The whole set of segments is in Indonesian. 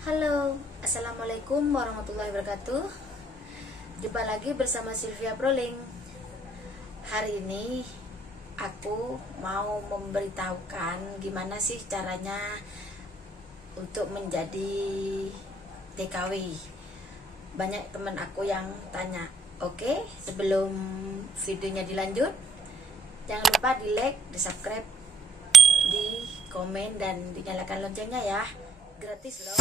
Halo, Assalamualaikum warahmatullahi wabarakatuh. Jumpa lagi bersama Sylvia Proling. Hari ini aku mau memberitahukan gimana sih caranya untuk menjadi TKW. Banyak teman aku yang tanya. Oke, sebelum videonya dilanjut, jangan lupa di like, di subscribe, di komen, dan dinyalakan loncengnya ya. Gratis loh.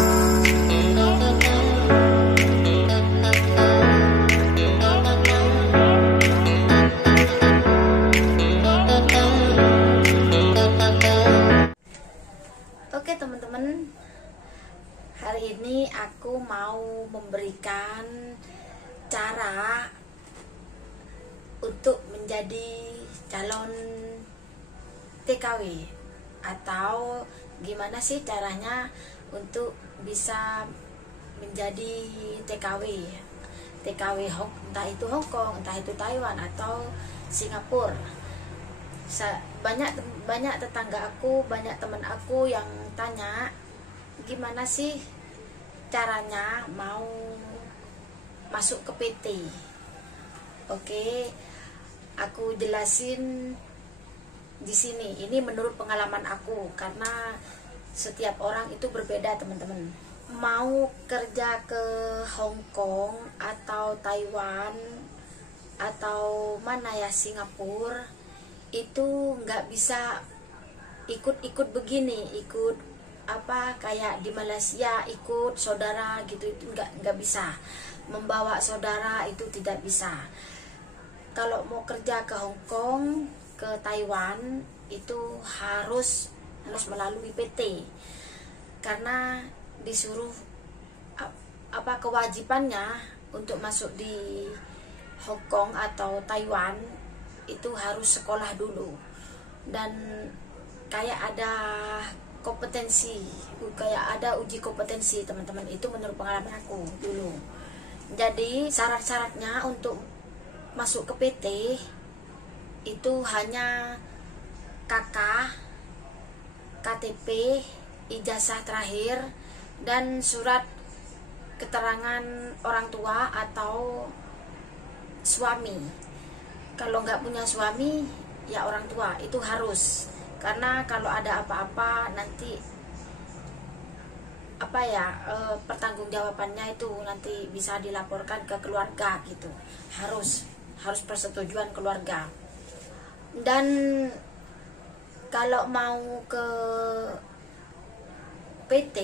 Oke teman-teman, hari ini aku mau memberikan cara untuk menjadi calon TKW, atau gimana sih caranya untuk bisa menjadi TKW, entah itu Hong Kong, entah itu Taiwan atau Singapura. Banyak tetangga aku, banyak teman aku yang tanya gimana sih caranya mau masuk ke PT. Oke, aku jelasin di sini. Ini menurut pengalaman aku, karena setiap orang itu berbeda teman-teman. Mau kerja ke Hong Kong atau Taiwan atau mana ya, Singapura, itu nggak bisa ikut begini, ikut apa kayak di Malaysia ikut saudara gitu, itu nggak bisa. Membawa saudara itu tidak bisa. Kalau mau kerja ke Hong Kong, ke Taiwan, itu harus melalui PT, karena disuruh kewajibannya untuk masuk di Hong Kong atau Taiwan itu harus sekolah dulu, dan kayak ada kompetensi, kayak ada uji kompetensi teman-teman. Itu menurut pengalaman aku dulu. Jadi syarat-syaratnya untuk masuk ke PT itu hanya KK, KTP, ijazah terakhir, dan surat keterangan orang tua atau suami. Kalau nggak punya suami, ya orang tua itu harus. Karena kalau ada apa-apa nanti pertanggungjawabannya itu nanti bisa dilaporkan ke keluarga gitu. Harus persetujuan keluarga. Dan kalau mau ke PT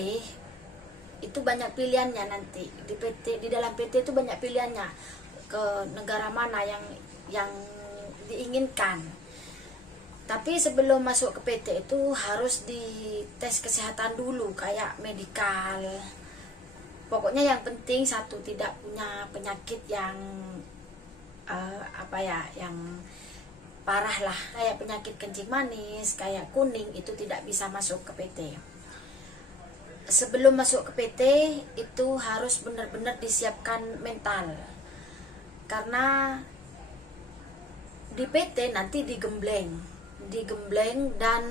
itu banyak pilihannya nanti. Di dalam PT itu banyak pilihannya, ke negara mana yang diinginkan. Tapi sebelum masuk ke PT itu harus dites kesehatan dulu, kayak medikal. Pokoknya yang penting satu, tidak punya penyakit yang yang parah lah, kayak penyakit kencing manis, kayak kuning, itu tidak bisa masuk ke PT. Sebelum masuk ke PT itu harus benar-benar disiapkan mental, karena di PT nanti digembleng dan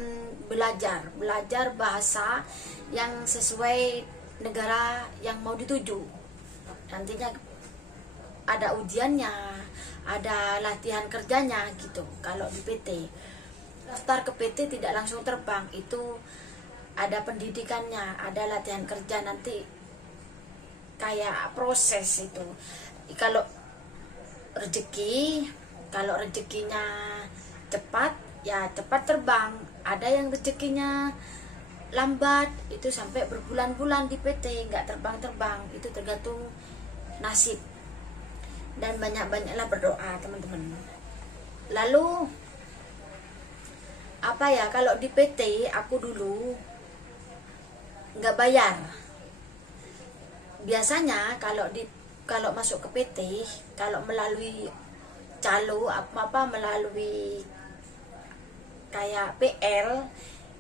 belajar bahasa yang sesuai negara yang mau dituju. Nantinya ada ujiannya, ada latihan kerjanya gitu. Kalau di PT, daftar ke PT tidak langsung terbang, itu ada pendidikannya, ada latihan kerja, nanti kayak proses itu. Kalau rezekinya cepat, ya cepat terbang. Ada yang rezekinya lambat, itu sampai berbulan-bulan di PT nggak terbang-terbang. Itu tergantung nasib. Dan banyak-banyaklah berdoa teman-teman. Lalu kalau di PT aku dulu nggak bayar. Biasanya kalau masuk ke PT, kalau melalui melalui kayak PL,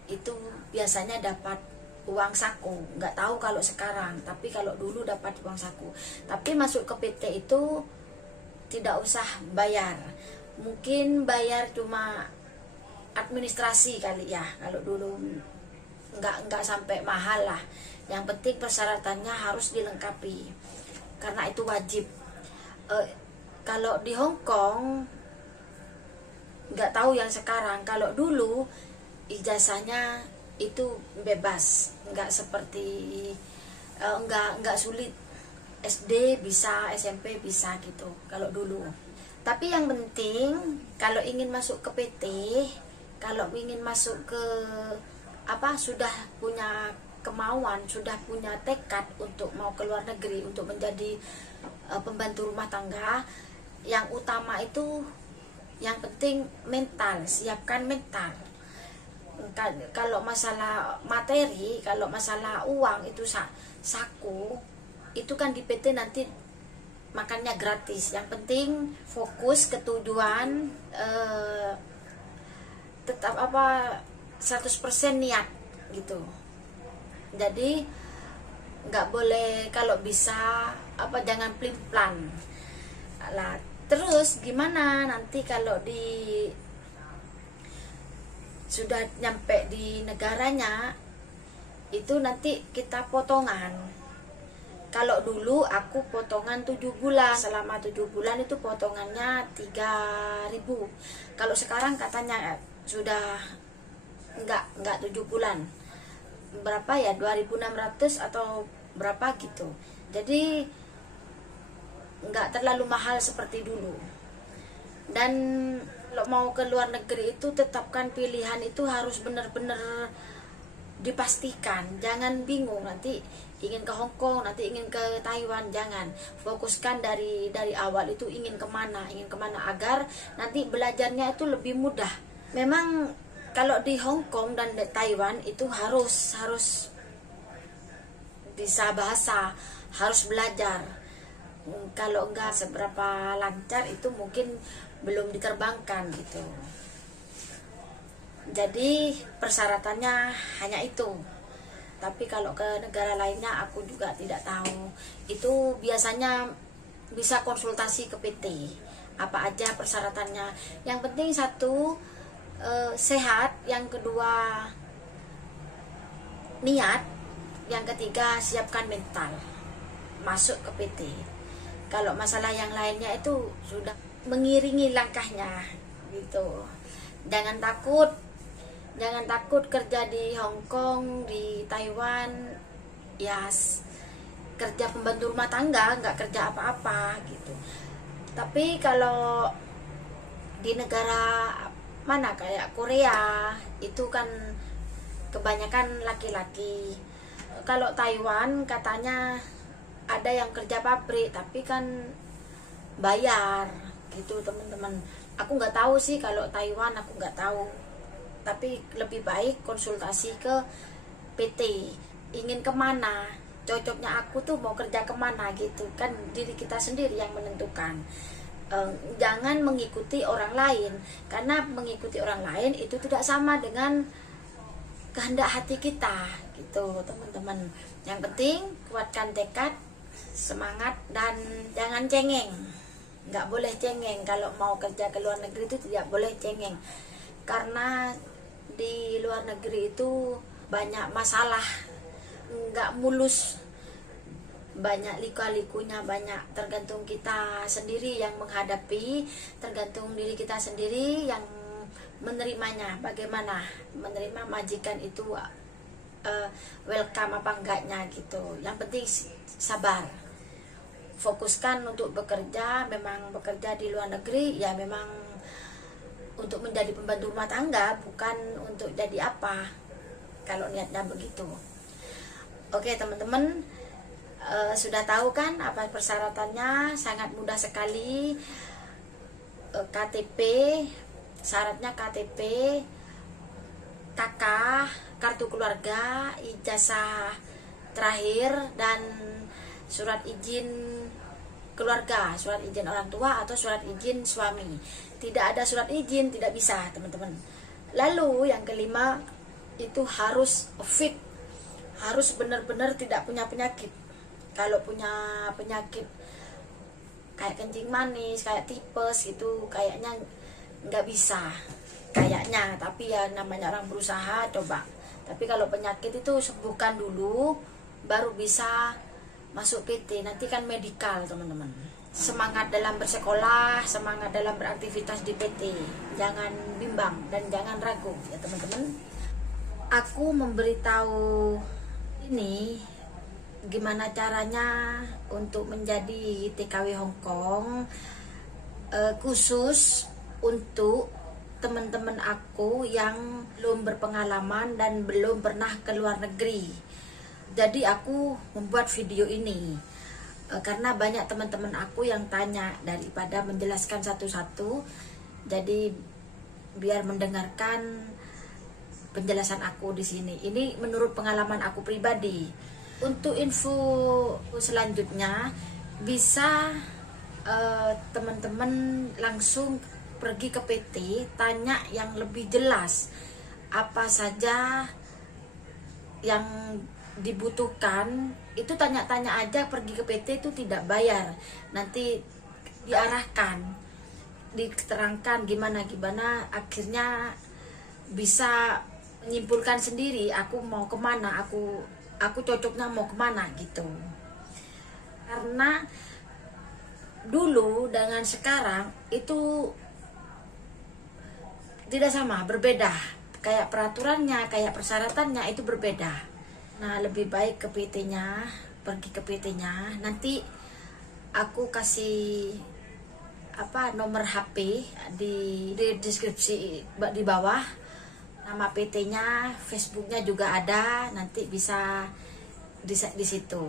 itu biasanya dapat uang saku. Nggak tahu kalau sekarang, tapi kalau dulu dapat uang saku. Tapi masuk ke PT itu tidak usah bayar. Mungkin bayar cuma administrasi kali ya, kalau dulu nggak sampai mahal lah. Yang penting persyaratannya harus dilengkapi karena itu wajib. Kalau di Hong Kong nggak tahu yang sekarang, kalau dulu ijazahnya itu bebas, nggak seperti nggak sulit, SD bisa, SMP bisa gitu kalau dulu. Tapi yang penting kalau ingin masuk ke PT, kalau ingin masuk ke sudah punya kemauan, sudah punya tekad untuk mau ke luar negeri untuk menjadi pembantu rumah tangga, yang utama itu yang penting mental, siapkan mental. Kalau masalah materi, kalau masalah uang itu saku, itu kan di PT nanti makannya gratis. Yang penting fokus ke tujuan, tetap 100% niat gitu. Jadi nggak boleh, kalau bisa jangan pelin-pelan lah. Terus gimana nanti kalau sudah nyampe di negaranya itu nanti kita potongan. Kalau dulu aku potongan 7 bulan, selama 7 bulan itu potongannya 3.000. Kalau sekarang katanya sudah enggak 7 bulan, berapa ya, 2.600 atau berapa gitu. Jadi enggak terlalu mahal seperti dulu. Dan kalau mau ke luar negeri itu tetapkan pilihan itu harus benar-benar dipastikan, jangan bingung nanti ingin ke Hong Kong, nanti ingin ke Taiwan. Jangan, fokuskan dari awal itu ingin kemana agar nanti belajarnya itu lebih mudah. Memang kalau di Hong Kong dan di Taiwan itu harus bisa bahasa, harus belajar. Kalau enggak seberapa lancar itu mungkin belum diterbangkan gitu. Jadi persyaratannya hanya itu. Tapi kalau ke negara lainnya aku juga tidak tahu. Itu biasanya bisa konsultasi ke PT apa aja persyaratannya. Yang penting satu, sehat. Yang kedua niat. Yang ketiga siapkan mental masuk ke PT. Kalau masalah yang lainnya itu sudah mengiringi langkahnya gitu. Jangan takut kerja di Hong Kong, di Taiwan, ya kerja pembantu rumah tangga, nggak kerja apa-apa gitu. Tapi kalau di negara mana kayak Korea itu kan kebanyakan laki-laki. Kalau Taiwan katanya ada yang kerja pabrik, tapi kan bayar gitu teman-teman. Aku nggak tahu sih kalau Taiwan, aku nggak tahu. Tapi lebih baik konsultasi ke PT. Ingin kemana, cocoknya aku tuh mau kerja kemana gitu kan, diri kita sendiri yang menentukan. Jangan mengikuti orang lain, karena mengikuti orang lain itu tidak sama dengan kehendak hati kita gitu teman-teman. Yang penting kuatkan tekad, semangat, dan jangan cengeng. Nggak boleh cengeng. Kalau mau kerja ke luar negeri itu tidak boleh cengeng, karena di luar negeri itu banyak masalah, nggak mulus, banyak lika-likunya, banyak. Tergantung kita sendiri yang menghadapi, tergantung diri kita sendiri yang menerimanya. Bagaimana menerima majikan itu, welcome apa enggaknya gitu. Yang penting sabar, fokuskan untuk bekerja. Memang bekerja di luar negeri ya memang untuk menjadi pembantu rumah tangga, bukan untuk jadi apa, kalau niatnya begitu. Oke teman-teman, sudah tahu kan apa persyaratannya? Sangat mudah sekali. KTP, syaratnya KTP, KK, kartu keluarga, ijazah terakhir, dan surat izin keluarga, surat izin orang tua atau surat izin suami. Tidak ada surat izin tidak bisa teman-teman. Lalu yang kelima itu harus fit, harus benar-benar tidak punya penyakit. Kalau punya penyakit kayak kencing manis, kayak tipes itu kayaknya nggak bisa kayaknya. Tapi ya namanya orang berusaha, coba. Tapi kalau penyakit itu sembuhkan dulu, baru bisa masuk PT. Nanti kan medikal teman-teman. Semangat dalam bersekolah, semangat dalam beraktivitas di PT, jangan bimbang dan jangan ragu ya teman-teman. Aku memberitahu ini gimana caranya untuk menjadi TKW Hong Kong, khusus untuk teman-teman aku yang belum berpengalaman dan belum pernah ke luar negeri. Jadi aku membuat video ini karena banyak teman-teman aku yang tanya, daripada menjelaskan satu-satu, jadi biar mendengarkan penjelasan aku di sini. Ini menurut pengalaman aku pribadi. Untuk info selanjutnya bisa teman-teman langsung pergi ke PT, tanya yang lebih jelas apa saja yang dibutuhkan. Itu tanya-tanya aja, pergi ke PT itu tidak bayar, nanti diarahkan, diterangkan gimana akhirnya bisa menyimpulkan sendiri aku mau kemana, aku cocoknya mau kemana gitu. Karena dulu dengan sekarang itu tidak sama, berbeda, kayak peraturannya, kayak persyaratannya itu berbeda. Nah, lebih baik ke PT-nya, pergi ke PT-nya. Nanti aku kasih nomor HP di deskripsi di bawah, nama PT-nya, Facebooknya juga ada, nanti bisa di situ.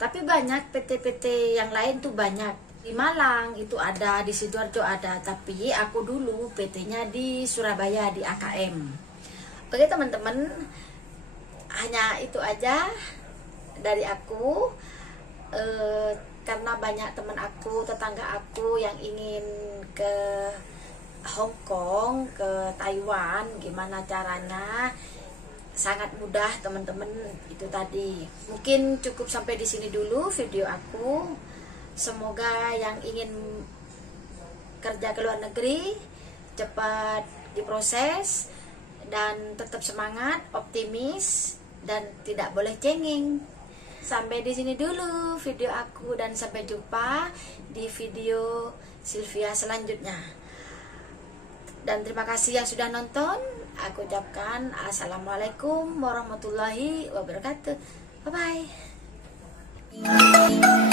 Tapi banyak PT-PT yang lain tuh banyak. Di Malang itu ada, di Sidoarjo ada, tapi aku dulu PT-nya di Surabaya di AKM. Oke teman-teman, hanya itu aja dari aku. Karena banyak teman aku, tetangga aku yang ingin ke Hong Kong, ke Taiwan, gimana caranya? Sangat mudah teman-teman, itu tadi. Mungkin cukup sampai di sini dulu video aku. Semoga yang ingin kerja ke luar negeri cepat diproses dan tetap semangat, optimis, dan tidak boleh cengeng. Sampai di sini dulu video aku, dan sampai jumpa di video Sylvia selanjutnya. Dan terima kasih yang sudah nonton. Aku ucapkan assalamualaikum warahmatullahi wabarakatuh. Bye bye.